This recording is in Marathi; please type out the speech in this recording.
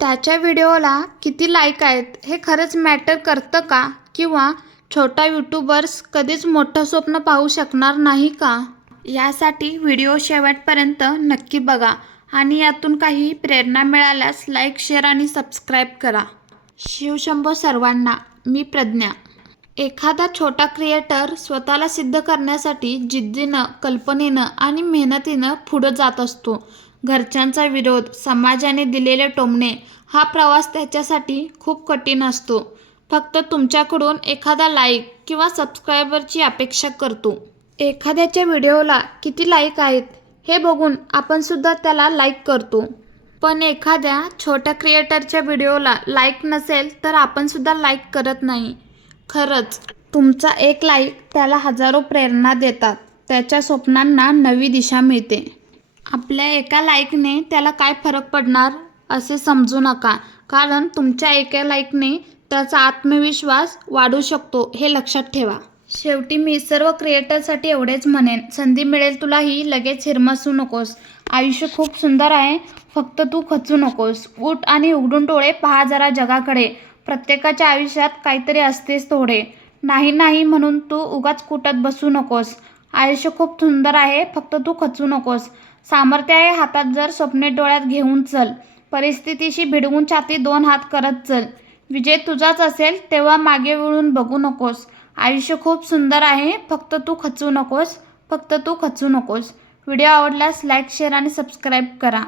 त्याच्या व्हिडिओला किती लाईक आहेत हे खरंच मॅटर करतं का? किंवा छोटा यूट्यूबर्स कधीच मोठं स्वप्न पाहू शकणार नाही का? यासाठी व्हिडिओ शेवटपर्यंत नक्की बघा आणि यातून काही प्रेरणा मिळाल्यास लाईक, शेअर आणि सबस्क्राईब करा. शिवशंभो सर्वांना, मी प्रज्ञा. एखादा छोटा क्रिएटर स्वतःला सिद्ध करण्यासाठी जिद्दीनं, कल्पनेनं आणि मेहनतीनं पुढं जात असतो. घरच्यांचा विरोध, समाजाने दिलेले टोमणे, हा प्रवास त्याच्यासाठी खूप कठीण असतो. फक्त तुमच्याकडून एखादा लाईक किंवा सबस्क्रायबरची अपेक्षा करतो. एखाद्याच्या व्हिडिओला किती लाईक आहेत हे बघून आपण सुद्धा त्याला लाईक करतो. पण एखाद्या छोट्या क्रिएटरच्या व्हिडिओला लाईक नसेल तर आपण सुद्धा लाईक करत नाही. खरंच, तुमचा एक लाईक त्याला हजारो प्रेरणा देतात. त्याच्या स्वप्नांना नवी दिशा मिळते. आपल्या एका लाईकने त्याला काय फरक पडणार असे समजू नका, कारण तुमच्या एका लाईकने त्याचा आत्मविश्वास वाढू शकतो, हे लक्षात ठेवा. शेवटी मी सर्व क्रिएटरसाठी एवढेच म्हणेन, संधी मिळेल तुला ही लगेच हिरमसू नकोस. आयुष्य खूप सुंदर आहे, फक्त तू खचू नकोस. उठ आणि उघडून डोळे पहा जरा जगाकडे. प्रत्येकाच्या आयुष्यात काहीतरी असतेच थोडे. नाही नाही म्हणून तू उगाच कुटत बसू नकोस. आयुष्य खूप सुंदर आहे, फक्त तू खचू नकोस. सामर्थ्य आहे हातात जर स्वप्ने डोळ्यात घेऊन चल. परिस्थितीशी भिडवून छाती दोन हात करत चल. विजय तुझाच असेल तेव्हा मागे वळून बघू नकोस. आयुष्य खूप सुंदर आहे, फक्त तू खचू नकोस. फक्त तू खचू नकोस. व्हिडिओ आवडल्यास लाईक, शेअर आणि सबस्क्राईब करा.